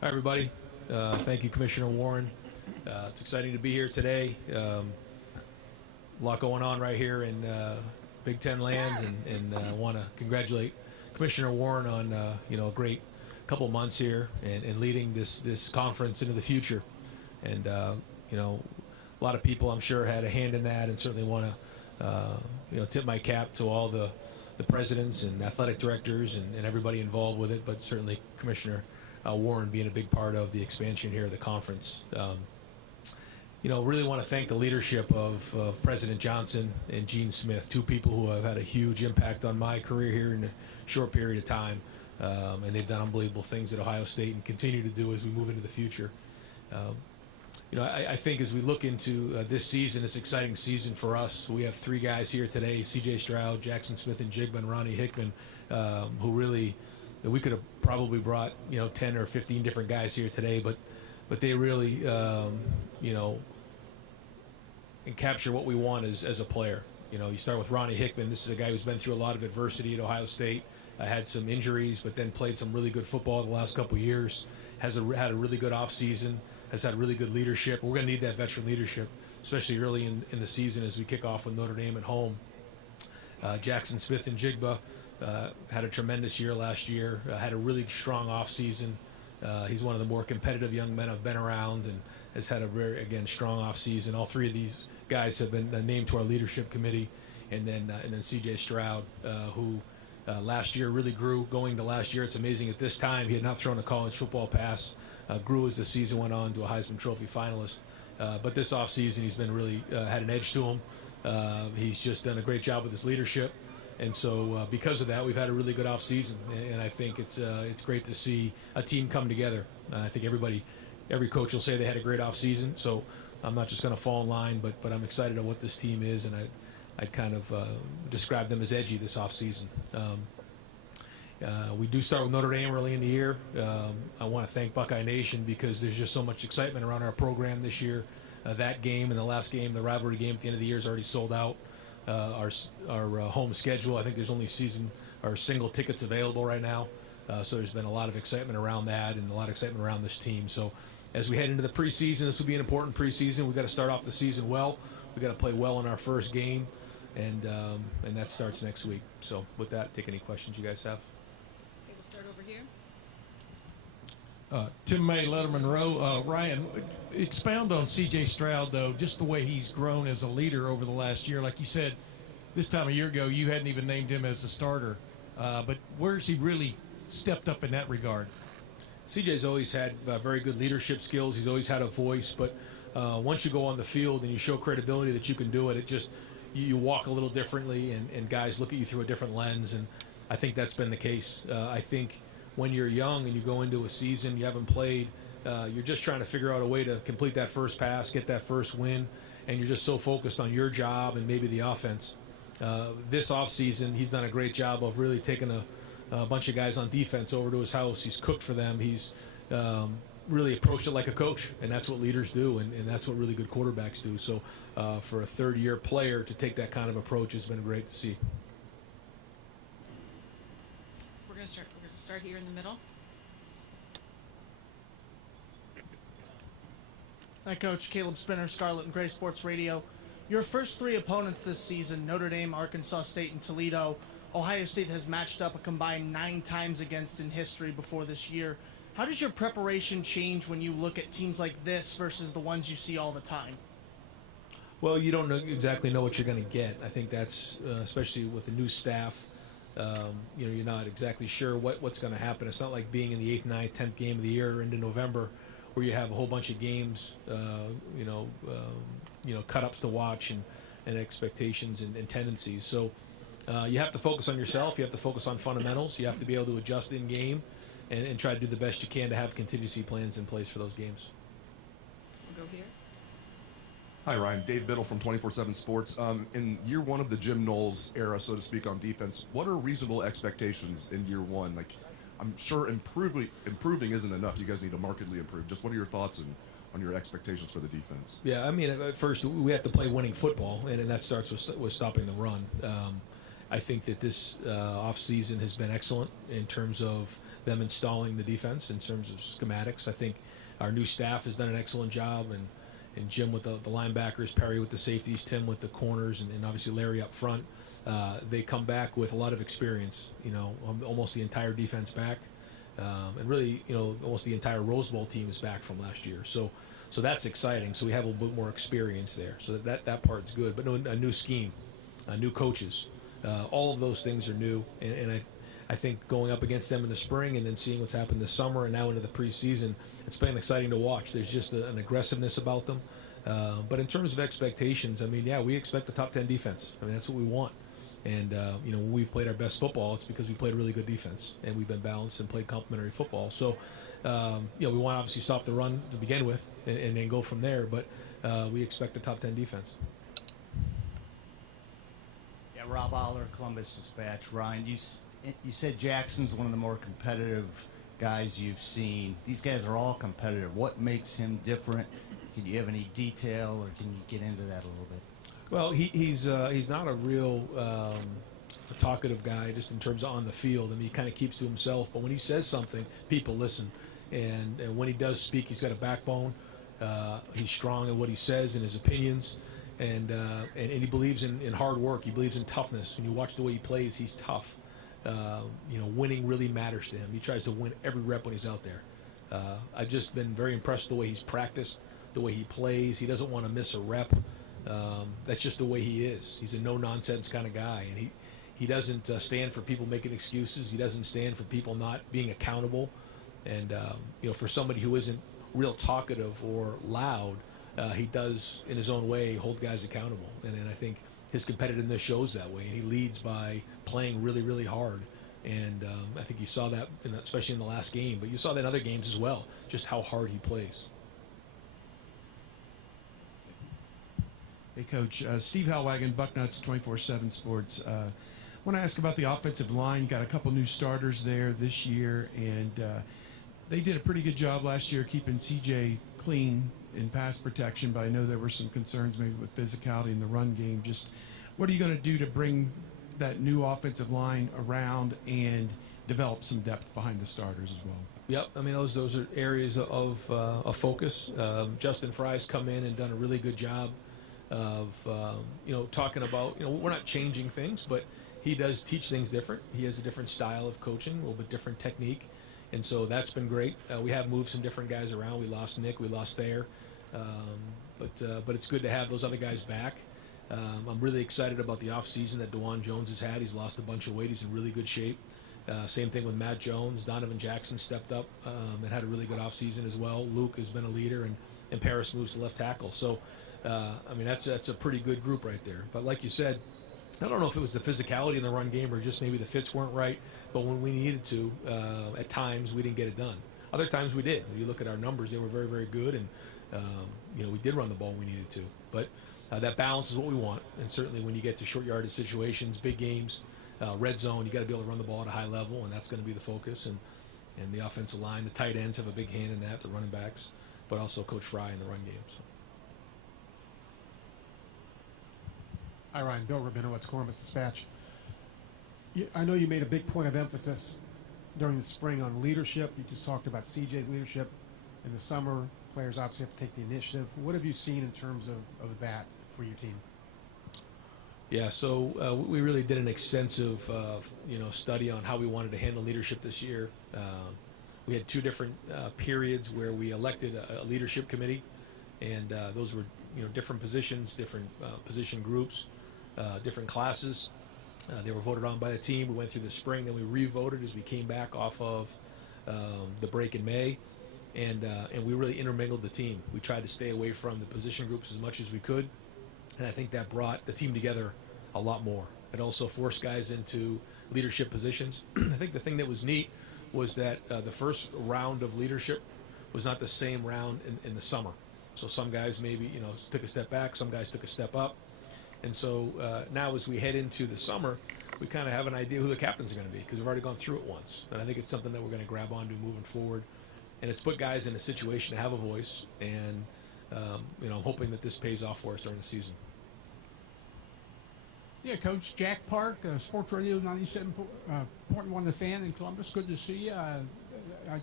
Hi, everybody. Thank you, Commissioner Warren. It's exciting to be here today. A lot going on right here in Big Ten land, and I want to congratulate Commissioner Warren on a great couple months here and leading this conference into the future. And a lot of people, I'm sure, had a hand in that, and certainly want to tip my cap to all the presidents and athletic directors and everybody involved with it, but certainly Commissioner Warren being a big part of the expansion here of the conference. Really want to thank the leadership of President Johnson and Gene Smith, two people who have had a huge impact on my career here in a short period of time. And they've done unbelievable things at Ohio State and continue to do as we move into the future. I think as we look into this season, this exciting season for us, we have three guys here today, C.J. Stroud, Jackson Smith-Njigba, and Ronnie Hickman, who really, we could have probably brought 10 or 15 different guys here today, but they really and capture what we want as a player. You start with Ronnie Hickman. This is a guy who's been through a lot of adversity at Ohio State, had some injuries, but then played some really good football the last couple of years, had a really good offseason, has had really good leadership. We're going to need that veteran leadership, especially early in the season as we kick off with Notre Dame at home. Jackson Smith-Njigba had a tremendous year last year, had a really strong offseason. He's one of the more competitive young men I've been around and has had a very, again, strong offseason. All three of these guys have been named to our leadership committee. And then C.J. Stroud, who last year really grew going to last year. It's amazing at this time he had not thrown a college football pass, grew as the season went on to a Heisman Trophy finalist. But this offseason he's been really had an edge to him. He's just done a great job with his leadership. And so because of that, we've had a really good offseason. And I think it's great to see a team come together. I think every coach will say they had a great offseason. So I'm not just going to fall in line, but I'm excited about what this team is. And I'd kind of describe them as edgy this offseason. We do start with Notre Dame early in the year. I want to thank Buckeye Nation because there's just so much excitement around our program this year. That game and the last game, the rivalry game at the end of the year, is already sold out. Our home schedule, I think there's only single tickets available right now. So there's been a lot of excitement around that and a lot of excitement around this team. So as we head into the preseason, this will be an important preseason. We've got to start off the season well. We've got to play well in our first game, and that starts next week. So with that, take any questions you guys have. Okay, we'll start over here. Tim May, Letterman Row. Ryan, expound on C.J. Stroud, though, just the way he's grown as a leader over the last year. Like you said, this time a year ago, you hadn't even named him as a starter. But where's he really stepped up in that regard? CJ's always had very good leadership skills. He's always had a voice. But once you go on the field and you show credibility that you can do it, you walk a little differently, and guys look at you through a different lens. And I think that's been the case. I think when you're young and you go into a season, you haven't played, you're just trying to figure out a way to complete that first pass, get that first win, and you're just so focused on your job and maybe the offense. This offseason, he's done a great job of really taking a bunch of guys on defense over to his house. He's cooked for them. He's really approached it like a coach, and that's what leaders do, and that's what really good quarterbacks do. So for a third-year player to take that kind of approach has been great to see. We're going to start here in the middle. Hi, Coach. Caleb Spinner, Scarlet and Gray Sports Radio. Your first three opponents this season, Notre Dame, Arkansas State, and Toledo, Ohio State has matched up a combined 9 times against in history before this year. How does your preparation change when you look at teams like this versus the ones you see all the time? Well, you don't exactly know what you're going to get. I think that's, especially with a new staff, you're not exactly sure what's going to happen. It's not like being in the 8th, 9th, 10th game of the year or into November where you have a whole bunch of games, cut-ups to watch and expectations and tendencies. So you have to focus on yourself. You have to focus on fundamentals. You have to be able to adjust in game and try to do the best you can to have contingency plans in place for those games. We'll go here. Hi, Ryan. Dave Biddle from 24/7 Sports. In year one of the Jim Knowles era, so to speak, on defense, what are reasonable expectations in year one? Like, I'm sure improving isn't enough. You guys need to markedly improve. Just what are your thoughts on your expectations for the defense? Yeah, I mean, at first we have to play winning football, and that starts with stopping the run. I think that this offseason has been excellent in terms of them installing the defense in terms of schematics. I think our new staff has done an excellent job, and Jim with the linebackers, Perry with the safeties, Tim with the corners, and obviously Larry up front. They come back with a lot of experience, almost the entire defense back. And really, almost the entire Rose Bowl team is back from last year. So that's exciting. So we have a little bit more experience there. So that part's good. But no, a new scheme, new coaches, all of those things are new. And I think going up against them in the spring and then seeing what's happened this summer and now into the preseason, it's been exciting to watch. There's just an aggressiveness about them. But in terms of expectations, we expect a top 10 defense. That's what we want. And, when we've played our best football, it's because we played really good defense, and we've been balanced and played complementary football. So, we want to obviously stop the run to begin with and then go from there. But we expect a top 10 defense. Yeah, Rob Aller, Columbus Dispatch. Ryan, you said Jackson's one of the more competitive guys you've seen. These guys are all competitive. What makes him different? Can you have any detail, or can you get into that a little bit? Well, he's not a real talkative guy just in terms of on the field. He kind of keeps to himself. But when he says something, people listen. And when he does speak, he's got a backbone. He's strong in what he says and his opinions. And he believes in hard work. He believes in toughness. When you watch the way he plays, he's tough. Winning really matters to him. He tries to win every rep when he's out there. I've just been very impressed with the way he's practiced, the way he plays. He doesn't want to miss a rep. That's just the way he is. He's a no-nonsense kind of guy, and he doesn't stand for people making excuses. He doesn't stand for people not being accountable. And for somebody who isn't real talkative or loud, he does, in his own way, hold guys accountable. And I think his competitiveness shows that way, and he leads by playing really, really hard. And I think you saw that, especially in the last game, but you saw that in other games as well, just how hard he plays. Hey, Coach. Steve Hellwagon, Bucknuts 24/7 Sports. I want to ask about the offensive line. Got a couple new starters there this year, and they did a pretty good job last year keeping CJ clean in pass protection, but I know there were some concerns maybe with physicality in the run game. Just what are you going to do to bring that new offensive line around and develop some depth behind the starters as well? Yep, those are areas of focus. Justin Fry's come in and done a really good job of talking about, we're not changing things, but he does teach things different. He has a different style of coaching, a little bit different technique, and so that's been great. We have moved some different guys around. We lost Nick, we lost Thayer, but it's good to have those other guys back. I'm really excited about the offseason that DeJuan Jones has had. He's lost a bunch of weight. He's in really good shape. Same thing with Matt Jones. Donovan Jackson stepped up and had a really good offseason as well. Luke has been a leader, and Paris moves to left tackle. So that's a pretty good group right there. But like you said, I don't know if it was the physicality in the run game or just maybe the fits weren't right. But when we needed to, at times we didn't get it done. Other times we did. When you look at our numbers, they were very, very good, and we did run the ball when we needed to. But that balance is what we want. And certainly when you get to short yardage situations, big games, red zone, you got to be able to run the ball at a high level, and that's going to be the focus. And the offensive line, the tight ends have a big hand in that, the running backs, but also Coach Fry in the run game. So. Hi, Ryan. Bill Rabinowitz, Columbus Dispatch. I know you made a big point of emphasis during the spring on leadership. You just talked about CJ's leadership. In the summer, players obviously have to take the initiative. What have you seen in terms of that for your team? Yeah, so we really did an extensive study on how we wanted to handle leadership this year. We had two different periods where we elected a leadership committee, and those were different positions, different position groups, different classes. They were voted on by the team. We went through the spring, then we re-voted as we came back off of the break in May, and we really intermingled the team. We tried to stay away from the position groups as much as we could, and I think that brought the team together a lot more. It also forced guys into leadership positions. I think the thing that was neat was that the first round of leadership was not the same round in the summer. So some guys maybe took a step back, some guys took a step up. And so now as we head into the summer, we kind of have an idea who the captains are going to be because we've already gone through it once. And I think it's something that we're going to grab onto moving forward. And it's put guys in a situation to have a voice. And, I'm hoping that this pays off for us during the season. Yeah, Coach Jack Park, Sports Radio 97.1 The Fan in Columbus. Good to see you. I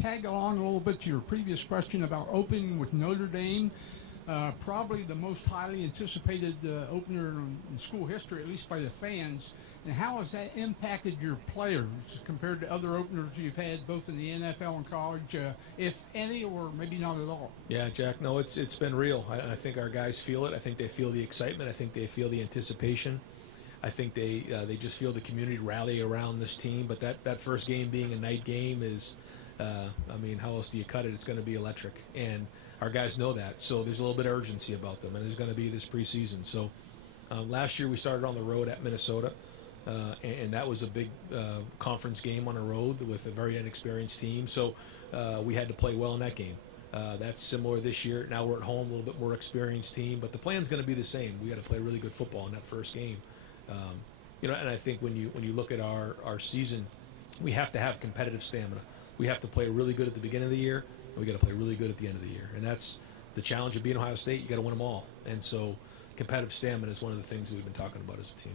tag along a little bit to your previous question about opening with Notre Dame. Probably the most highly anticipated opener in school history, at least by the fans. And how has that impacted your players compared to other openers you've had both in the NFL and college, if any, or maybe not at all? Yeah, Jack, no, it's been real. I think our guys feel it. I think they feel the excitement. I think they feel the anticipation. I think they just feel the community rally around this team. But that first game being a night game is, I mean, how else do you cut it? It's going to be electric. And our guys know that. So there's a little bit of urgency about them. And there's going to be this preseason. So last year we started on the road at Minnesota. And that was a big conference game on the road with a very inexperienced team. So we had to play well in that game. That's similar this year. Now we're at home, a little bit more experienced team. But the plan's going to be the same. We got to play really good football in that first game. And I think when you look at our season, we have to have competitive stamina. We have to play really good at the beginning of the year, and we got to play really good at the end of the year. And that's the challenge of being Ohio State. You got to win them all. And so competitive stamina is one of the things that we've been talking about as a team.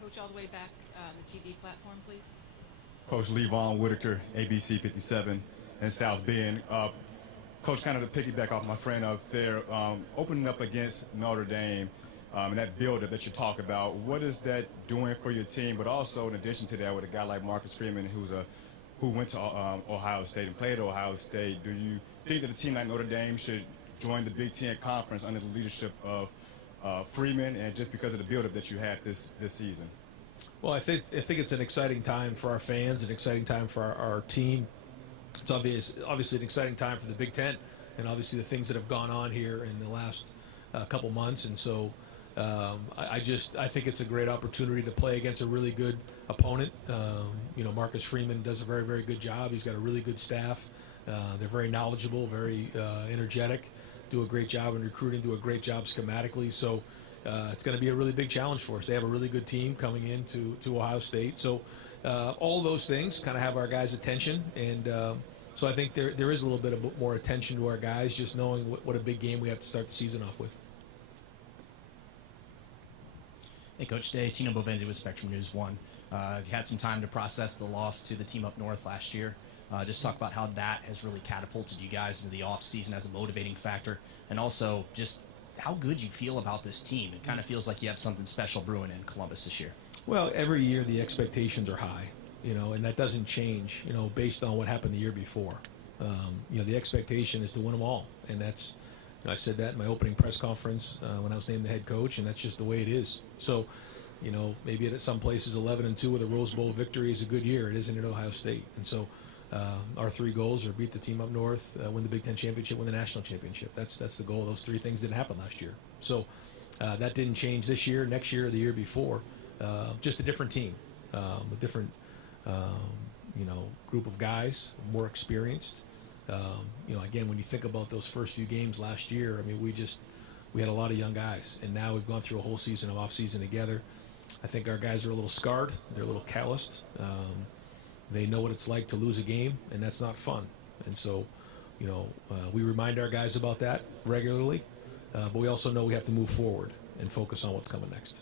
Coach, all the way back, the TV platform, please. Coach Levon Whitaker, ABC 57 in South Bend. Coach, kind of to piggyback off my friend up there, opening up against Notre Dame and that build-up that you talk about, what is that doing for your team? But also, in addition to that, with a guy like Marcus Freeman, who went to Ohio State and played at Ohio State, do you think that a team like Notre Dame should join the Big Ten Conference under the leadership of Freeman, and just because of the build-up that you had this season? Well, I think it's an exciting time for our fans, an exciting time for our team. It's obviously an exciting time for the Big Ten, and obviously the things that have gone on here in the last couple months. And so I think it's a great opportunity to play against a really good opponent. Marcus Freeman does a very, very good job. He's got a really good staff. They're very knowledgeable, very energetic, do a great job in recruiting, do a great job schematically. So it's going to be a really big challenge for us. They have a really good team coming into Ohio State. So all those things kind of have our guys' attention. And so I think there is a little bit of more attention to our guys, just knowing what a big game we have to start the season off with. Hey, Coach. Today, Tino Bovenzi with Spectrum News 1. You had some time to process the loss to the team up north last year. Just talk about how that has really catapulted you guys into the offseason as a motivating factor, and also just how good you feel about this team. It kind of feels like you have something special brewing in Columbus this year. Well, Every year the expectations are high, and that doesn't change, based on what happened the year before. The expectation is to win them all, and that's, I said that in my opening press conference when I was named the head coach, and that's just the way it is. So, maybe at some places 11-2 with a Rose Bowl victory is a good year. It isn't at Ohio State, and so our three goals are beat the team up north, win the Big Ten championship, win the national championship. That's the goal. Those three things didn't happen last year, so that didn't change this year, next year, or the year before. Just a different team, a different group of guys, more experienced. Again, when you think about those first few games last year, I mean, we had a lot of young guys, and now we've gone through a whole season of off-season together. I think our guys are a little scarred. They're a little calloused. They know what it's like to lose a game, and that's not fun. And so, we remind our guys about that regularly, but we also know we have to move forward and focus on what's coming next.